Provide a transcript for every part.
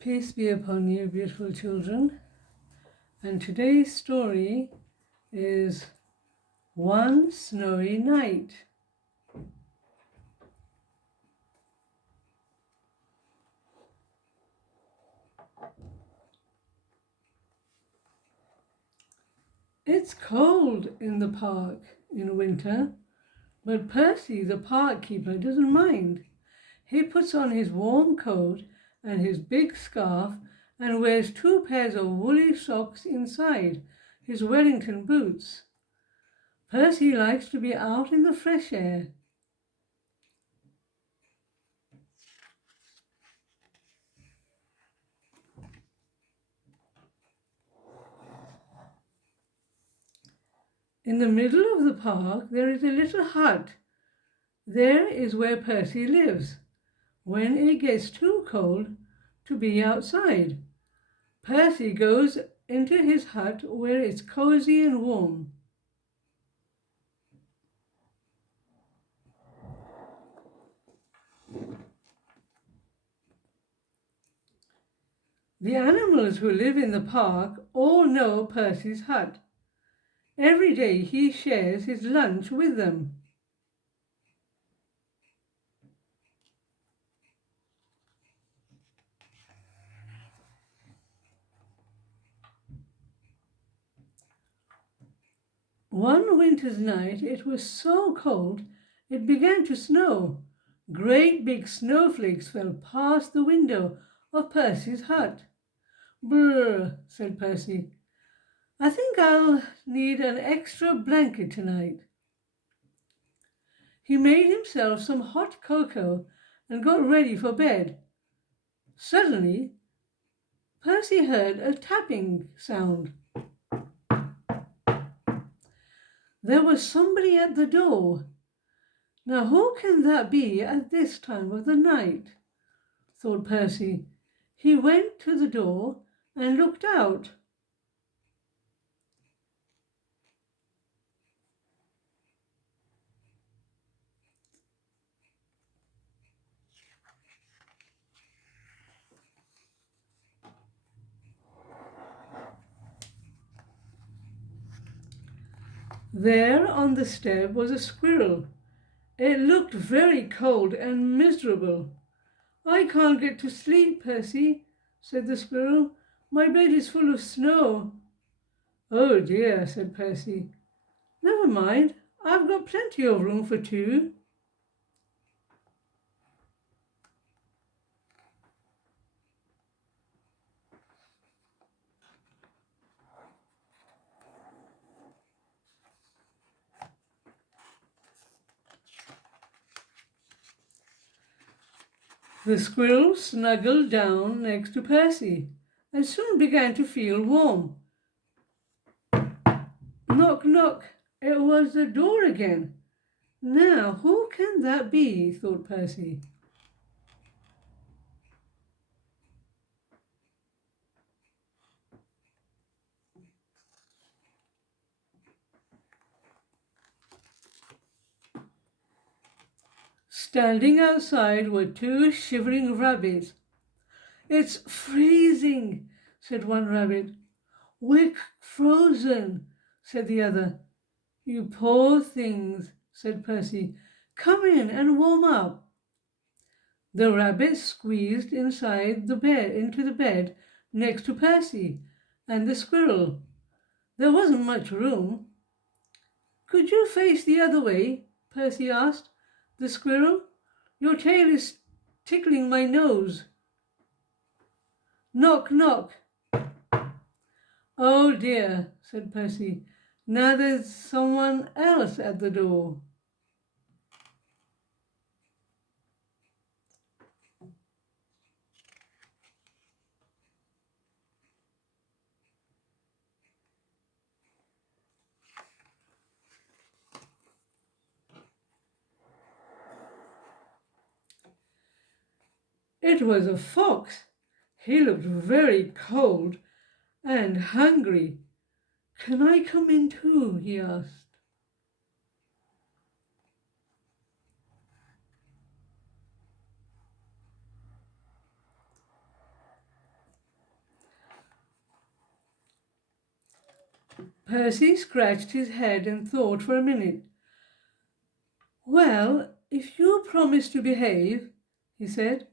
Peace be upon you, beautiful children. And today's story is One Snowy Night. It's cold in the park in winter, but Percy, the park keeper, doesn't mind. He puts on his warm coat and his big scarf and wears 2 pairs of woolly socks inside his Wellington boots. Percy likes to be out in the fresh air. In the middle of the park there is a little hut. There is where Percy lives when it gets too cold to be outside. Percy goes into his hut where it's cozy and warm. The animals who live in the park all know Percy's hut. Every day he shares his lunch with them. One winter's night it was so cold it began to snow. Great big snowflakes fell past the window of Percy's hut. "Brr," said Percy. "I think I'll need an extra blanket tonight." He made himself some hot cocoa and got ready for bed. Suddenly, Percy heard a tapping sound. There was somebody at the door. Now who can that be at this time of the night? Thought Percy. He went to the door and looked out. There on the step was a squirrel. It looked very cold and miserable. "I can't get to sleep, Percy," said the squirrel. "My bed is full of snow." "Oh dear," said Percy. "Never mind, I've got plenty of room for 2. The squirrel snuggled down next to Percy and soon began to feel warm. Knock, knock. It was the door again. Now, who can that be? Thought Percy. Standing outside were 2 shivering rabbits. "It's freezing," said one rabbit. "We're frozen," said the other. "You poor things," said Percy. "Come in and warm up." The rabbits squeezed into the bed next to Percy and the squirrel. There wasn't much room. "Could you face the other way?" Percy asked the squirrel. "Your tail is tickling my nose." Knock, knock. "Oh dear," said Percy. "Now there's someone else at the door." It was a fox. He looked very cold and hungry. "Can I come in too?" he asked. Percy scratched his head and thought for a minute. "Well, if you promise to behave," he said.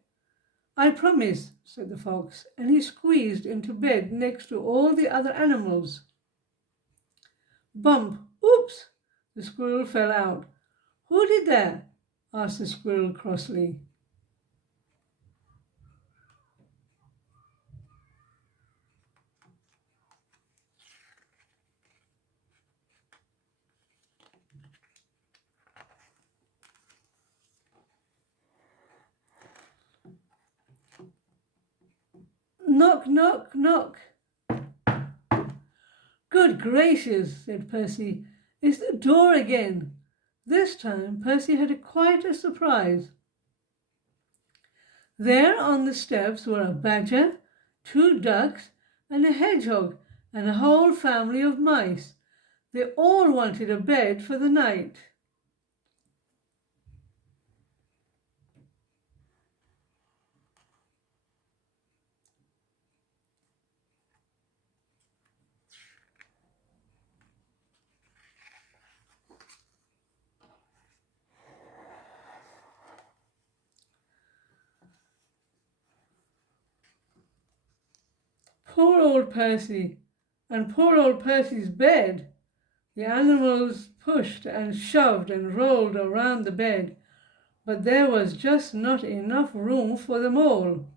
"I promise," said the fox, and he squeezed into bed next to all the other animals. Bump! Oops! The squirrel fell out. "Who did that?" asked the squirrel crossly. "Knock, knock, knock." "Good gracious," said Percy, "it's the door again." This time Percy had quite a surprise. There on the steps were a badger, 2 ducks, and a hedgehog, and a whole family of mice. They all wanted a bed for the night. Poor old Percy, and poor old Percy's bed. The animals pushed and shoved and rolled around the bed, but there was just not enough room for them all.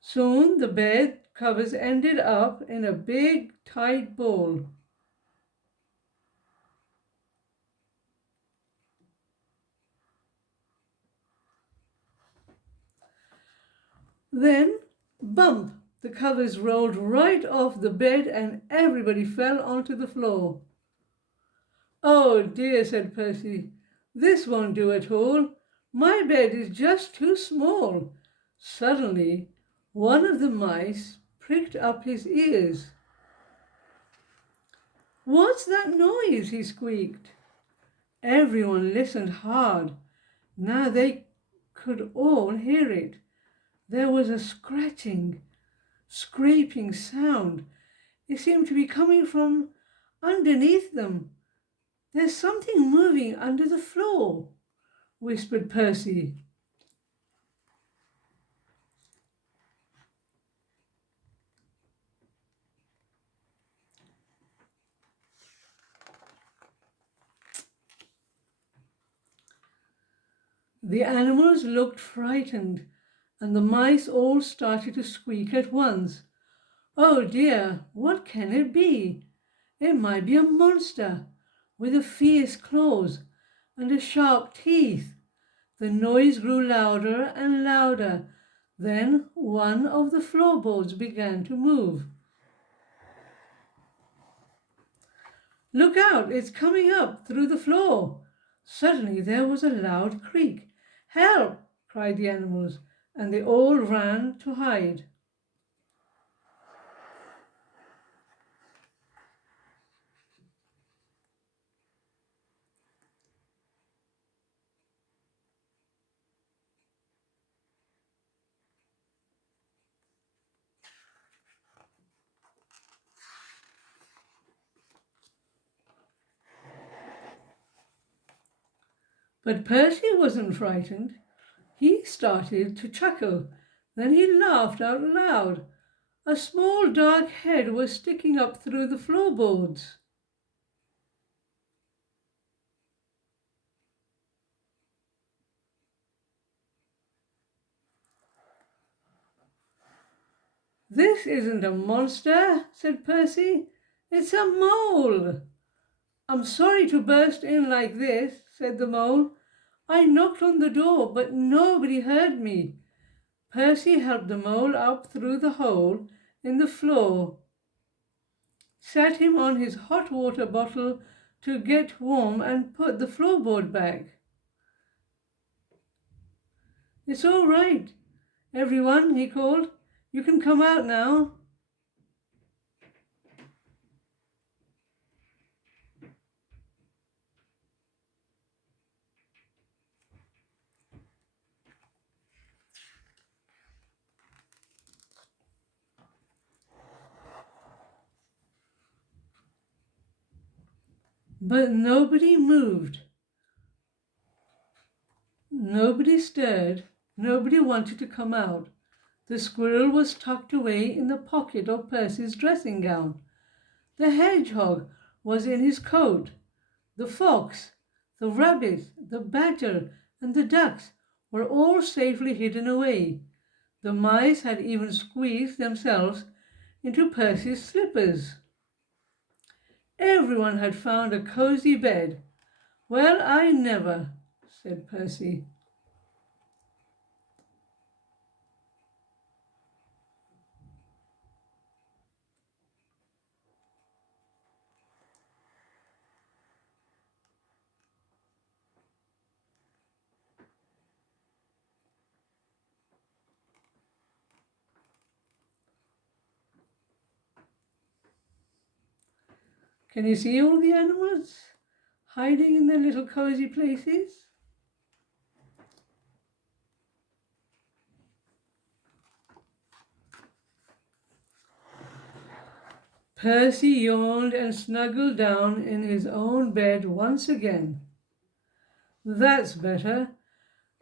Soon the bed covers ended up in a big tight ball. Then, bump! The covers rolled right off the bed and everybody fell onto the floor. "Oh dear," said Percy, "this won't do at all. My bed is just too small." Suddenly, one of the mice pricked up his ears. "What's that noise?" he squeaked. Everyone listened hard. Now they could all hear it. There was a scratching, scraping sound. It seemed to be coming from underneath them. "There's something moving under the floor," whispered Percy. The animals looked frightened, and the mice all started to squeak at once. "Oh dear, what can it be? It might be a monster with fierce claws and sharp teeth." The noise grew louder and louder. Then one of the floorboards began to move. "Look out, it's coming up through the floor." Suddenly there was a loud creak. "Help!" cried the animals, and they all ran to hide. But Percy wasn't frightened. He started to chuckle. Then he laughed out loud. A small dark head was sticking up through the floorboards. "This isn't a monster," said Percy. "It's a mole." "I'm sorry to burst in like this," said the mole. "I knocked on the door, but nobody heard me." Percy helped the mole up through the hole in the floor, sat him on his hot water bottle to get warm, and put the floorboard back. "It's all right, everyone," he called. "You can come out now." But nobody moved. Nobody stirred. Nobody wanted to come out. The squirrel was tucked away in the pocket of Percy's dressing gown. The hedgehog was in his coat. The fox, the rabbit, the badger, and the ducks were all safely hidden away. The mice had even squeezed themselves into Percy's slippers. Everyone had found a cozy bed. Well, I never, said Percy. Can you see all the animals hiding in their little cozy places? Percy yawned and snuggled down in his own bed once again. That's better.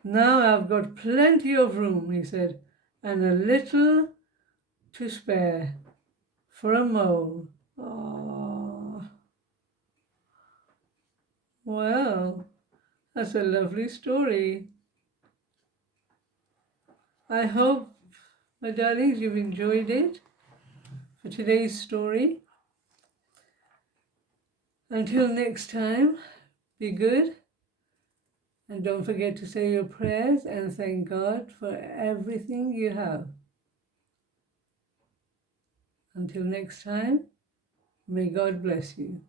Now I've got plenty of room, he said, and a little to spare for a mole. Ah, well, that's a lovely story. I hope, my darlings, you've enjoyed it for today's story. Until next time, be good. And don't forget to say your prayers and thank God for everything you have. Until next time, may God bless you.